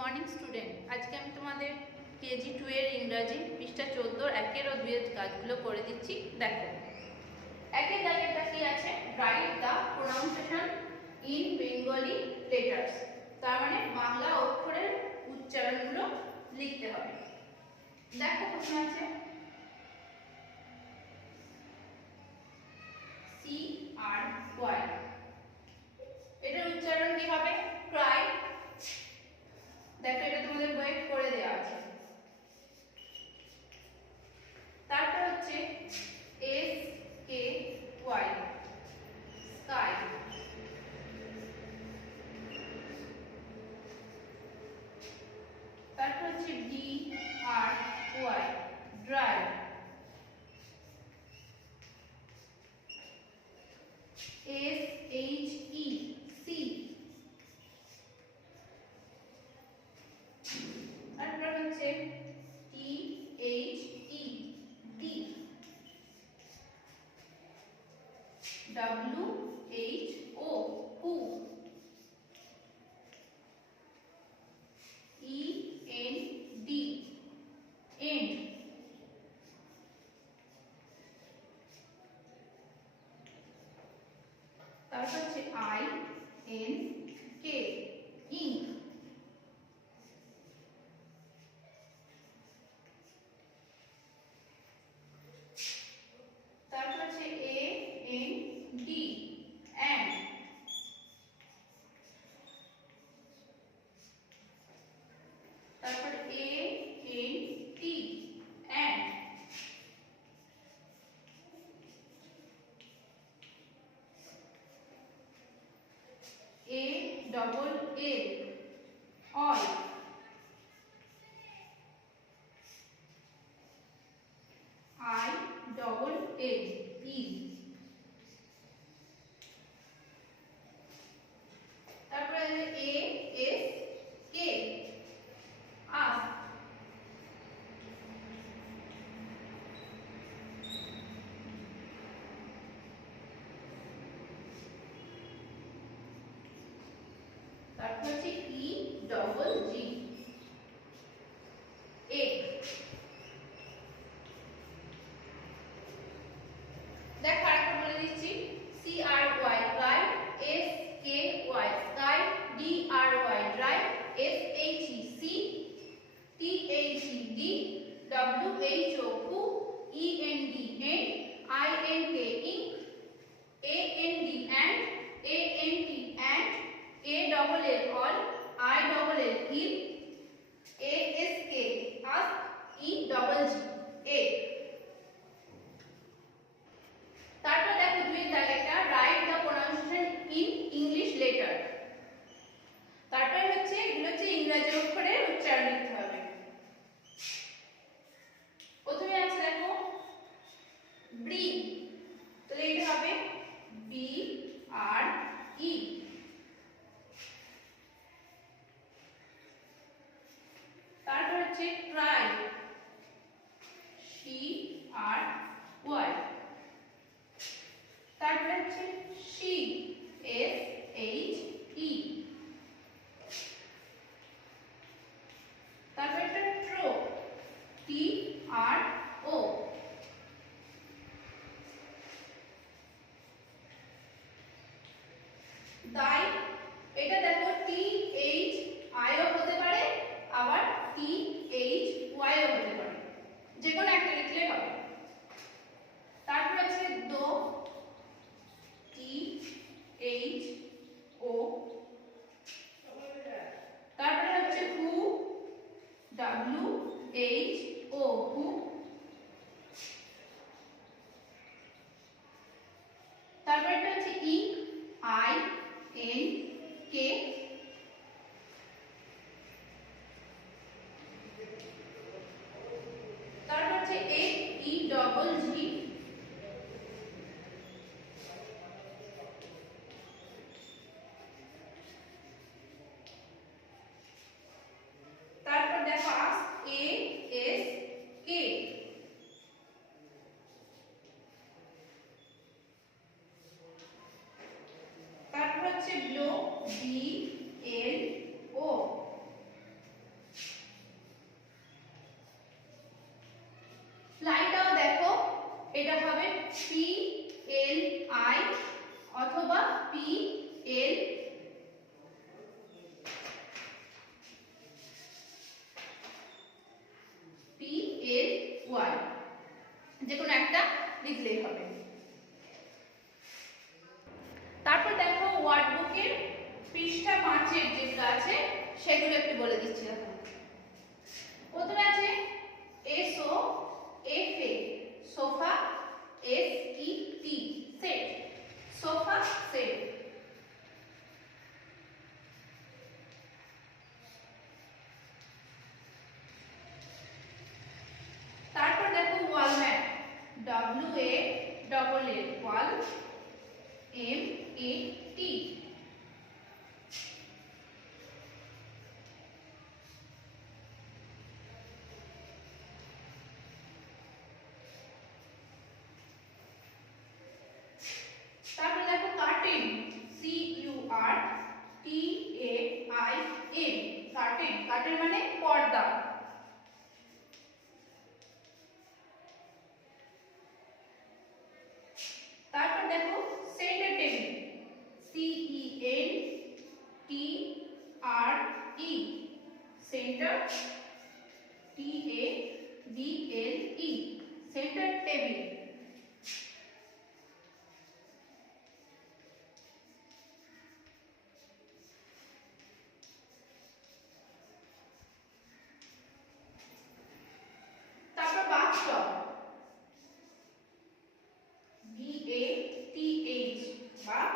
Morning student, আজকে আমি তোমাদের কেজি 2 এর ইংরাজি পৃষ্ঠা 14 1 ও 2 এর কাজগুলো করে দিচ্ছি। দেখো, একের দাগেরটা কি আছে? Right the pronunciation in Bengali letters. তার মানে বাংলা অক্ষরের উচ্চারণগুলো লিখতে হবে। দেখো প্রশ্ন আছে সি আর ওয়াই, এটার উচ্চারণ কি হবে? ক্রাই। দেখো এটা তোমাদের বইয়ে করে দেওয়া আছে। তারপর হচ্ছে এস কে ওয়াই, স্কাই। তারপর হচ্ছে D R Y, dry. S H E, she. তারপর হচ্ছে T H E, the. W H O, who. E N D, end. তারপর হচ্ছে আই এন কে, ইঙ্ক। তারপর হচ্ছে এ এন ডি, অ্যান্ড। তারপর A N T, ant. A double L, all. I double L, ill. তারপরে A S K, আস। তারপর হচ্ছে ই double জি, এগ। দেখো আরেকটা বলে দিচ্ছি, C R Y, cry. S K Y, sky. D R Y, dry. S H E, she. T H E, the. W H O, who. E N D, end. I N K, ink. A N D, and. A N T, ant. A double L, all. I double L, ill. A S K, ask. E double G, egg. তারপর দেখো দুই দাগেরটা, write the pronunciation in English letter. তারপর হচ্ছে এগুলো হচ্ছে ইংরেজি অক্ষরের উচ্চারণ লিখতে হবে। প্রথমে আছে দেখো ব্রি, তাহলে এটা হবে বি আর ই। তারপর হচ্ছে ক্রাই, সি আর ওয়াই। তারপর হচ্ছে শি, এস এইচ ই। তারপর একটা ট্রো, টি আর ও। দাই, এটা দেখো টি এইচ আই ও হতে পারে, আবার টি এইচ ওয়াই ও সেগুলো একটু বলে দিচ্ছি এখন। প্রথমে আছে S O F A sofa, S E T set, sofa set. তারপর দেখো wall mat, W A double L wall, M A T. তারপর দেখো curtain, C U R T A I N, curtain, curtain মানে পর্দা। তারপর দেখো centre table, C E N T R E, centre, T A B L E, centre table. তারপর bathtub, B A T H, bath,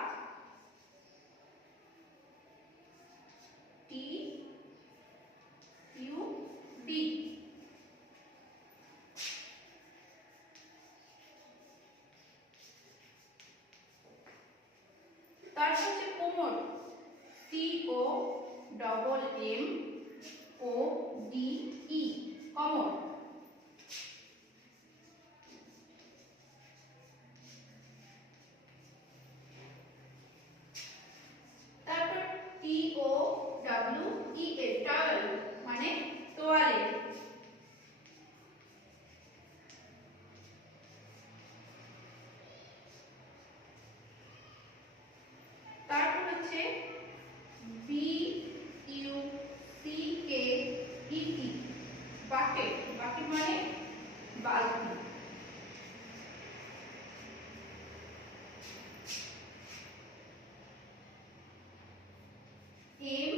T U D. তারপর হচ্ছে commode, C O double M O D E, commode. তারপর T O W E A, towel মানে তোয়ালে। তারপর হচ্ছে B U C K E T, bucket, bucket মানে বালতি। M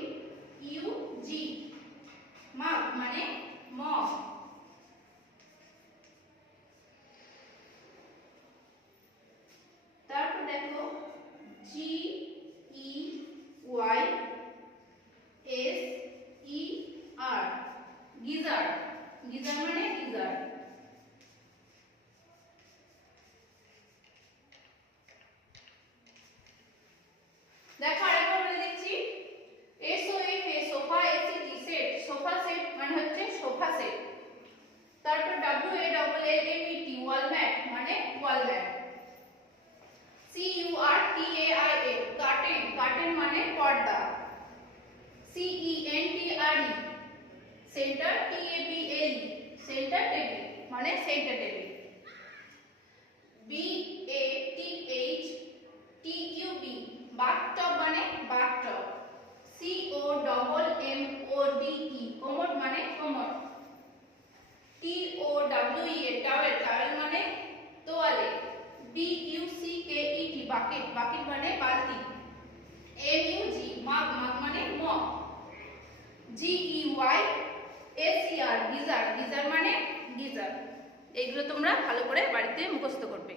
U G, মাগ মানে মগ। তারপর দেখো G E Y S E আর, গিজার, গিজার মানে গিজার। দেখো আরেকবার বলে দিচ্ছি, S O F A sofa, S E T set, sofa set মানে হচ্ছে সোফা সেট। তারপর W A double L M E T, wall mat মানে wall mat. C U R T A I N, curtain, curtain মানে পর্দা। C E N T R E, centre, T A B L E, centre table মানে centre table. B A T H T U B, bathtub মানে bathtub. C O double M O D E, commode মানে commode. T O W E A, towel, towel মানে তোয়ালে। B U C K E T, bucket, bucket মানে বালতি। M U G, mug, mug মানে mug. জি E Y S E আর, geyser, geyser মানে গিজার। এগুলো তোমরা ভালো করে বাড়িতে মুখস্থ করবে।